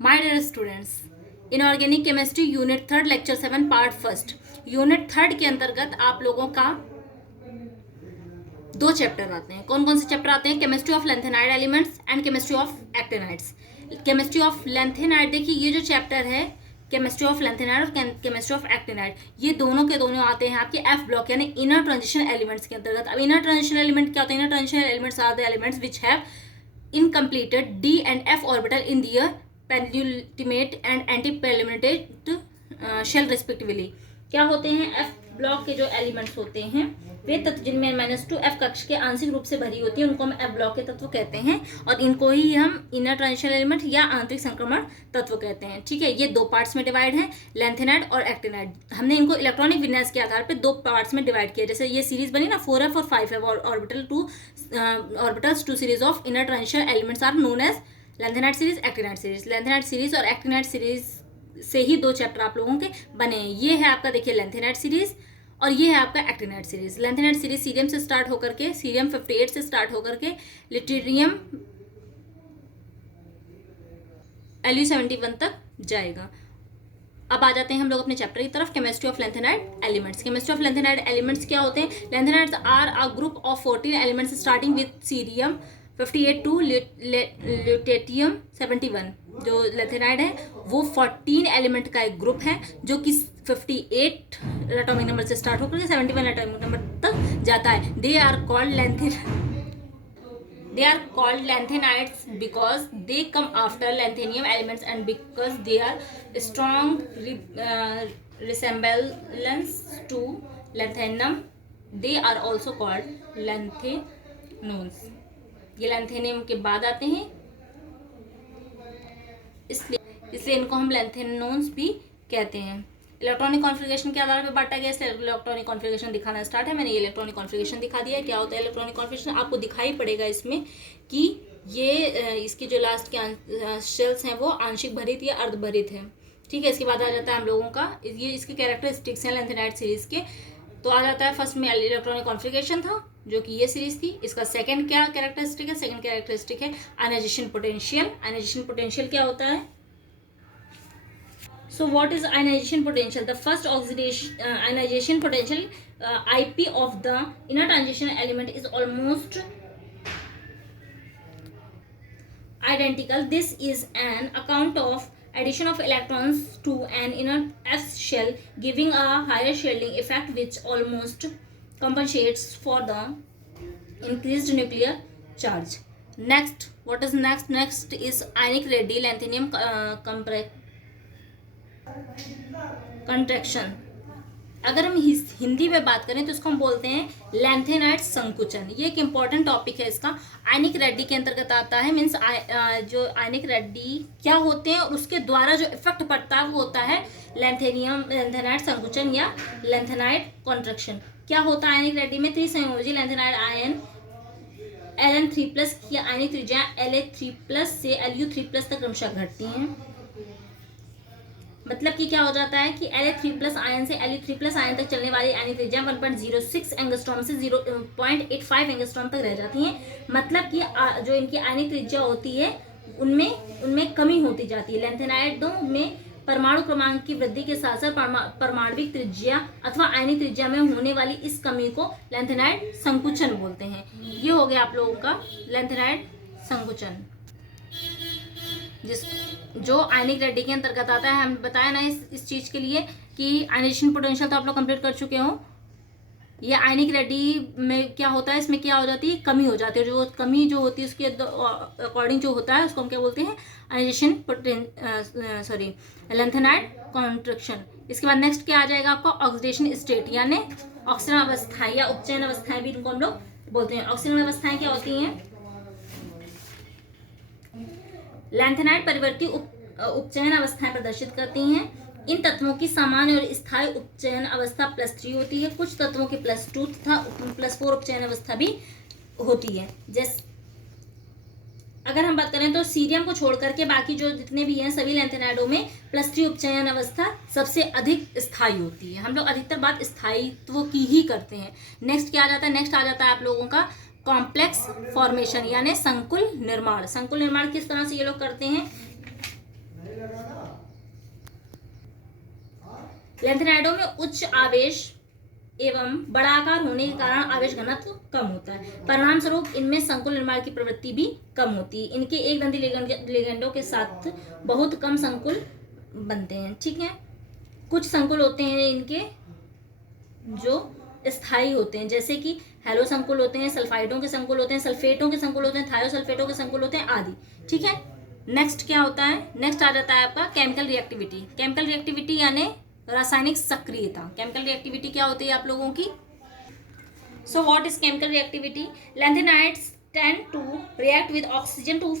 My dear students, inorganic chemistry unit 3 lecture 7 part 1 unit 3 के अंतर्गत आप लोगों का 2 चैप्टर आते हैं। कौन कौन से चैप्टर आते हैं? Chemistry of lanthanide elements and chemistry of actinides. Chemistry of lanthanide, देखिए ये जो चैप्टर है केमिस्ट्री ऑफ लेंथेनाइड और केमिस्ट्री ऑफ एक्टिनाइड, ये दोनों के दोनों आते हैं आपके एफ ब्लॉक यानी इनर ट्रांजिशन एलिमेंट्स के अंतर्गत। अब इनर ट्रांजिशन एलिमेंट क्या होते हैं? Inner transition elements are the elements which have incompleted d and f orbital in their penultimate and anti penultimate shell respectively. क्या होते हैं? एफ ब्लॉक के जो एलिमेंट्स होते हैं वे तत्व जिनमें -2 एफ कक्ष के आंशिक रूप से भरी होती है उनको हम एफ ब्लॉक के तत्व कहते हैं और इनको ही हम इनर ट्रांजिशन एलिमेंट या आंतरिक संक्रमण तत्व कहते हैं। ठीक है, ये 2 पार्ट्स में डिवाइड हैं, लेंथेनाइड और एक्टिनाइड। हमने इनको इलेक्ट्रॉनिक विन्यास के आधार पर 2 पार्ट्स में डिवाइड किया। जैसे ये सीरीज बनी ना 4f और 5f और orbitals 2 series of inner transition elements are known as lanthanide series, actinide series. Lanthanide series और एक्टिनाइड सीरीज से ही 2 चैप्टर आप लोगों के बने हैं। ये है आपका, देखिए, लेंथेनाइड सीरीज और ये है आपका actinide series. Lanthanide series cerium से स्टार्ट होकर के, सीरियम 58 से स्टार्ट होकर के लिट्रियम Lu71 तक जाएगा। अब आ जाते हैं हम लोग अपने चैप्टर की तरफ, chemistry of lanthanide elements. Chemistry of lanthanide elements क्या होते हैं? Lanthanides are a group of 14 elements starting with cerium 58 to lutetium 71। जो लेंथेनाइड है वो 14 एलिमेंट का एक ग्रुप है जो कि 58 एटॉमिक नंबर से स्टार्ट होकर 71 एटॉमिक नंबर तक जाता है। They are called lanthanide because they come after lanthanum elements and because they are strong resemblance to lanthanum. They are also called lanthanones. ये लैंथेनियम के बाद आते हैं, इसलिए इनको हम लैंथेनोन्स भी कहते हैं। इलेक्ट्रॉनिक कॉन्फ़िगरेशन के आधार पर बांटा गया। इसलिए इलेक्ट्रॉनिक कॉन्फ़िगरेशन दिखाना स्टार्ट है। मैंने ये इलेक्ट्रॉनिक कॉन्फ़िगरेशन दिखा दिया है। क्या होता है इलेक्ट्रॉनिक कॉन्फ़िगरेशन? आपको दिखाई पड़ेगा इसमें कि ये इसके जो लास्ट के शेल्स हैं वो आंशिक भरित या अर्धभरित है। ठीक है, इसके बाद आ जाता है हम लोगों का, ये इसके कैरेक्टरिस्टिक्स हैं लेंथेनाइड सीरीज के। तो आ जाता है फर्स्ट में इलेक्ट्रॉनिक कॉन्फ़िगरेशन था जो कि ये सीरीज थी। इसका सेकंड क्या कैरेक्टरिस्टिक है? सेकंड कैरेक्टरिस्टिक है आयनाइजेशन पोटेंशियल। आयनाइजेशन पोटेंशियल क्या होता है? So what is ionization potential? The first ionization potential IP of the inner transition element is almost identical. This is an account of addition of electrons to an inner s shell giving a higher shielding effect which almost compensates for the increased nuclear charge. Next, what is next? Next is ionic ready lanthanum contraction. अगर हम हिंदी में बात करें तो इसको हम बोलते हैं लैंथेनाइड संकुचन। ये एक इंपॉर्टेंट टॉपिक है इसका। आयनिक रेडी के अंतर्गत आता है। मीन्स जो आयनिक रेडी क्या होते हैं और उसके द्वारा जो इफेक्ट पड़ता है वो होता है लैंथेनाइड संकुचन या लैंथेनाइड कॉन्ट्रैक्शन। क्या होता है आयनिक रेडी में? त्रिसंयोजी लैंथेनाइड आयन Ln3+ की आयनिक त्रिज्या La3+ से Lu3+ तक क्रमशः घटती हैं। मतलब कि क्या हो जाता है कि La3+ आयन से Lu3+ आयन तक चलने वाली आयनिक त्रिज्या 1.06 एंगस्ट्रॉम से 0.85 एंगस्ट्रॉम तक रह जाती हैं। मतलब कि जो इनकी आयनिक त्रिज्या होती है उनमें कमी होती जाती है। लैंथेनाइडों में परमाणु क्रमांक की वृद्धि के साथ साथ परमाणविक त्रिज्या अथवा आयनिक त्रिज्या में होने वाली इस कमी को लैंथेनाइड संकुचन बोलते हैं। ये हो गया आप लोगों का लैंथेनाइड संकुचन, जो आयनिक रेडी के अंतर्गत आता है। हम बताया ना इस चीज़ के लिए कि आयनाइजेशन पोटेंशियल तो आप लोग कंप्लीट कर चुके हो। ये आयनिक रेडी में क्या होता है? इसमें क्या हो जाती है? कमी हो जाती है। जो कमी जो होती है उसके अकॉर्डिंग जो होता है उसको हम क्या बोलते हैं? Ionization lanthanide contraction. इसके बाद नेक्स्ट क्या आ जाएगा आपका? ऑक्सीडेशन स्टेट यानी ऑक्सीजन अवस्थाएं या उपचयन अवस्थाएं भी इनको हम लोग बोलते हैं। ऑक्सीजन अवस्थाएं क्या होती हैं? लैंथेनाइड परिवर्ती उपचयन अवस्थाएं प्रदर्शित करती हैं। इन तत्वों की सामान्य और स्थायी उपचयन अवस्था +3 होती है। कुछ तत्वों की +2 तथा +4 उपचयन अवस्था भी होती है। जैसे अगर हम बात करें तो सीरियम को छोड़ करके बाकी जो जितने भी हैं सभी लैंथेनाइडों में +3 उपचयन अवस्था सबसे अधिक स्थायी होती है। हम लोग अधिकतर बात स्थायित्व की ही करते हैं। नेक्स्ट क्या आ जाता है? नेक्स्ट आ जाता है आप लोगों का कॉम्प्लेक्स फॉर्मेशन यानी संकुल निर्माण। संकुल निर्माण किस तरह से ये लोग करते हैं? लैंथेनाइडों में उच्च आवेश एवं बड़ा आकार होने के कारण आवेश घनत्व कम होता है। परिणाम स्वरूप इनमें संकुल निर्माण की प्रवृत्ति भी कम होती है। इनके एक दंती लिगेंडों के साथ बहुत कम संकुल बनते हैं। ठीक है, कुछ संकुल होते हैं इनके जो स्थायी होते हैं, जैसे कि हेलो संकुल होते हैं, सल्फाइडों के संकुल होते हैं, सल्फेटों के संकुल होते हैं, थायोसल्फेटों के संकुल होते हैं आदि। ठीक है, नेक्स्ट क्या होता है? नेक्स्ट आ जाता है आपका केमिकल रिएक्टिविटी। केमिकल रिएक्टिविटी यानी रासायनिक सक्रियता। केमिकल रिएक्टिविटी क्या होती है आप लोगों की? So what is chemical reactivity? Lanthanides tend to react with oxygen to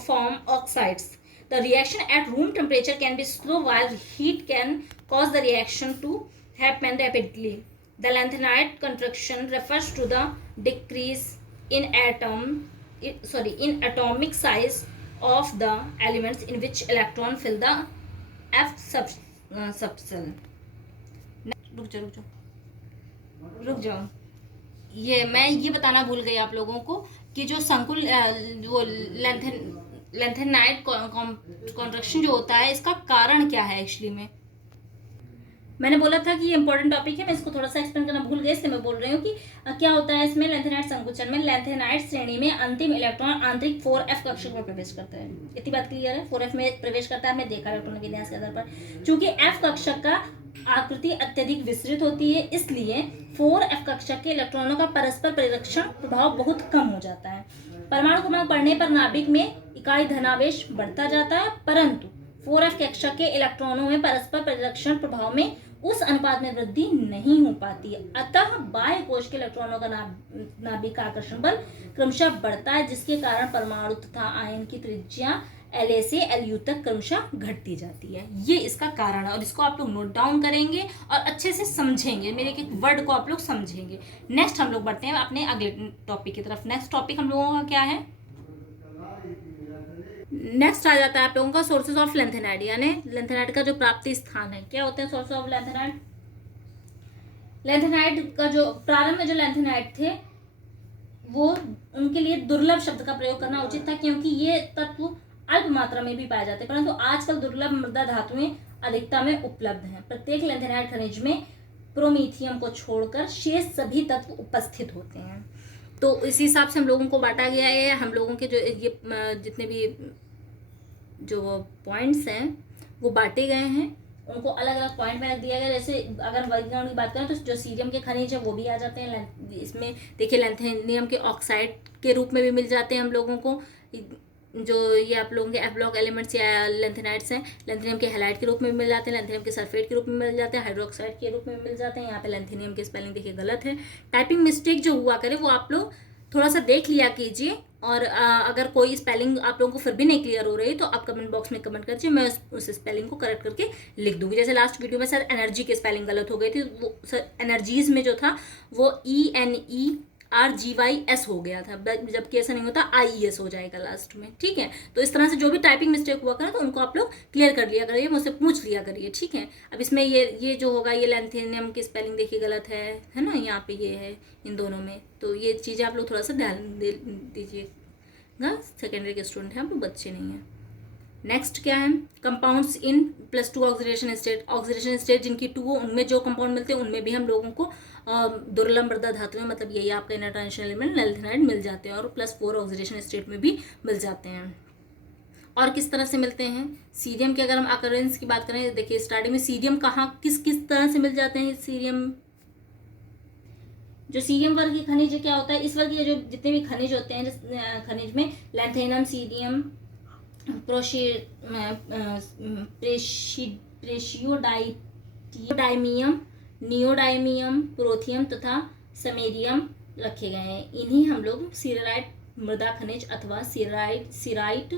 form oxides. The reaction at room temperature can be slow while heat can cause the reaction to happen rapidly. The lanthanide contraction refers to the decrease in atomic size of the elements in which electron fill the F subshell. रुक जाओ, ये मैं ये बताना भूल गई आप लोगों को कि जो संकुल वो लैंथेनाइड कॉन्ट्रैक्शन जो होता है इसका कारण क्या है। एक्चुअली में मैंने बोला था कि ये इंपॉर्टेंट टॉपिक है, मैं इसको थोड़ा सा एक्सप्लेन करना भूल गई, इसलिए मैं बोल रही हूँ कि क्या होता है इसमें। लैंथेनाइड संकुचन में लैंथेनाइड श्रेणी में अंतिम इलेक्ट्रॉन आंतरिक 4f कक्षक में प्रवेश करता है। इतनी बात क्लियर है? 4f में प्रवेश करता है, हमने देखा इलेक्ट्रॉन विन्यास के आधार पर। चूंकि f कक्षक का आकृति अत्यधिक विस्तृत होती है, इसलिए 4f कक्षक के इलेक्ट्रॉनों का परस्पर परिरक्षण प्रभाव बहुत कम हो जाता है। परमाणु क्रमांक बढ़ने पर नाभिक में इकाई धनावेश बढ़ता जाता है, परंतु 4f कक्षक के इलेक्ट्रॉनों में परस्पर परिरक्षण प्रभाव में उस अनुपात में वृद्धि नहीं हो पाती है। अतः बाह्य कोश के इलेक्ट्रॉनों का नाभिक का आकर्षण बल क्रमशः बढ़ता है, जिसके कारण परमाणु तथा आयन की त्रिज्या La से Lu तक क्रमशः घटती जाती है। ये इसका कारण है और इसको आप लोग नोट डाउन करेंगे और अच्छे से समझेंगे, मेरे एक वर्ड को आप लोग समझेंगे। नेक्स्ट हम लोग बढ़ते हैं अपने अगले टॉपिक की तरफ। नेक्स्ट टॉपिक हम लोगों का क्या है? नेक्स्ट आ जाता है आप लोगों का सोर्सेज ऑफ लैंथेनाइड, यानी लैंथेनाइड का जो प्राप्ति स्थान है। क्या होते हैं सोर्सेज ऑफ लैंथेनाइड? लैंथेनाइड का जो प्रारंभ में जो लैंथेनाइड थे वो उनके लिए दुर्लभ शब्द का प्रयोग करना उचित था, क्योंकि ये तत्व अल्प मात्रा में भी पाए जाते हैं, परंतु आजकल दुर्लभ मृदा धातुएं अधिकता में उपलब्ध हैं। प्रत्येक लैंथेनाइड खनिज में प्रोमीथियम को छोड़कर शेष सभी तत्व उपस्थित होते हैं। तो इसी हिसाब से हम लोगों को बांटा गया है। हम लोगों के जो ये जितने भी जो पॉइंट्स हैं वो बांटे गए हैं, उनको अलग अलग पॉइंट में रख दिया गया। जैसे अगर वर्गीकरण की बात करें तो जो सीरियम के खनिज है वो भी आ जाते हैं इसमें। देखिए लैंथेनियम के ऑक्साइड के रूप में भी मिल जाते हैं हम लोगों को। जो ये आप लोगों के एफ ब्लॉक एलिमेंट्स या लैंथेनाइड्स हैं, लैंथेनियम के हैलाइड के रूप में मिल जाते हैं, लैंथेनियम के सल्फेट के रूप में मिल जाते हैं, हाइड्रोक्साइड के रूप में मिल जाते हैं। यहाँ पे लैंथेनियम की स्पेलिंग देखिए गलत है। टाइपिंग मिस्टेक जो हुआ करे वो आप लोग थोड़ा सा देख लिया कीजिए, और अगर कोई स्पेलिंग आप लोगों को फिर भी नहीं क्लियर हो रही तो आप कमेंट बॉक्स में कमेंट कीजिए, मैं उस स्पेलिंग को करेक्ट करके लिख दूंगी। जैसे लास्ट वीडियो में सर एनर्जी की स्पेलिंग गलत हो गई थी, वो सर एनर्जीज में जो था वो ENERGYS हो गया था, जबकि ऐसा नहीं होता, IES हो जाएगा लास्ट में। ठीक है, तो इस तरह से जो भी टाइपिंग मिस्टेक हुआ करे तो उनको आप लोग क्लियर कर लिया करिए, मुझसे पूछ लिया करिए। ठीक है, अब इसमें ये जो होगा, ये लैंथेनियम की स्पेलिंग देखिए गलत है ना, यहाँ पे ये है इन दोनों में, तो ये चीज़ें आप लोग थोड़ा सा ध्यान दीजिएगा। सेकेंडरी के स्टूडेंट हैं, आप लोग बच्चे नहीं हैं। नेक्स्ट क्या है? Compounds in +2 oxidation state. Oxidation state जिनकी 2 उनमें जो कंपाउंड मिलते हैं उनमें भी हम लोगों को दुर्लभ मृदा धातु में, मतलब यही आपका इनर ट्रांजिशन एलिमेंट लैंथेनाइड मिल जाते हैं, और +4 ऑक्सीडेशन स्टेट में भी मिल जाते हैं। और किस तरह से मिलते हैं? सीरियम की अगर हम अकरेंस की बात करें, देखिए स्टार्टिंग में सीरियम कहाँ किस तरह से मिल जाते हैं। सीरियम जो सीरियम वर्ग के खनिज क्या होता है, इस वर्ग के जो जितने भी खनिज होते हैं, जिस खनिज में लैंथेनम, सीरियम, प्रेशियोडाइमियम, नियोडाइमियम, प्रोथियम तथा समेरियम रखे गए हैं। इन्हीं हम लोग सीराइट मृदा खनिज अथवा सीराइट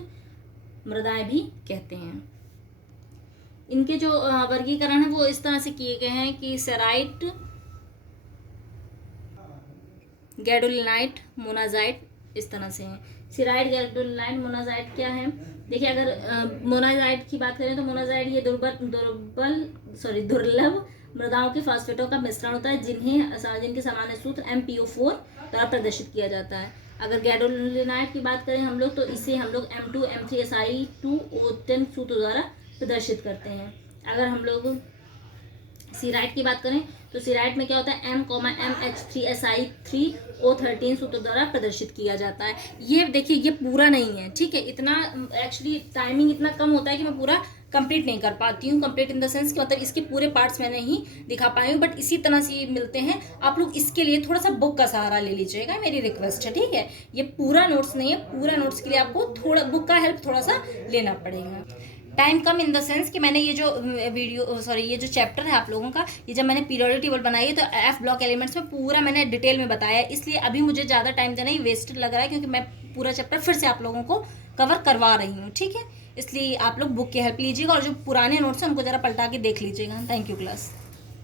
मृदाएं भी कहते हैं। इनके जो वर्गीकरण है वो इस तरह से किए गए हैं कि सेराइट, गैडोलिनाइट, मोनाजाइट, इस तरह से हैं। सीराइट, गैडोलिनाइट, मोनाजाइट क्या है? देखिए अगर मोनाजाइट की बात करें तो मोनाजाइट ये दुर्लभ मृदाओं के फास्फेटों का मिश्रण होता है, जिनके सामान्य सूत्र MPO4 द्वारा प्रदर्शित किया जाता है। अगर गैडोलिनाइट की बात करें हम लोग, तो इसे हम लोग M2M3SI2O10 सूत्र द्वारा प्रदर्शित करते हैं। अगर हम लोग सीराइट की बात करें तो सीराइट में क्या होता है, M, MH3SI3O13 सूत्र द्वारा प्रदर्शित किया जाता है। ये देखिए ये पूरा नहीं है, ठीक है, इतना एक्चुअली टाइमिंग इतना कम होता है कि मैं पूरा कंप्लीट नहीं कर पाती हूँ। कंप्लीट इन द सेंस कि मतलब इसके पूरे पार्ट्स मैं नहीं दिखा पाई हूँ, बट इसी तरह से ये मिलते हैं। आप लोग इसके लिए थोड़ा सा बुक का सहारा ले लीजिएगा, मेरी रिक्वेस्ट है, ठीक है। ये पूरा नोट्स नहीं है, पूरा नोट्स के लिए आपको थोड़ा बुक का हेल्प थोड़ा सा लेना पड़ेगा। Time come in the sense कि मैंने ये जो ये जो चैप्टर है आप लोगों का, ये जब मैंने पीरियोडिक टेबल बनाई है तो एफ ब्लॉक एलिमेंट्स में पूरा मैंने डिटेल में बताया है, इसलिए अभी मुझे ज़्यादा टाइम देना ही वेस्ट लग रहा है, क्योंकि मैं पूरा चैप्टर फिर से आप लोगों को कवर करवा रही हूँ, ठीक है। इसलिए आप लोग बुक की हेल्प लीजिएगा और जो पुराने नोट्स हैं उनको ज़रा पलटा के देख लीजिएगा। Thank you class.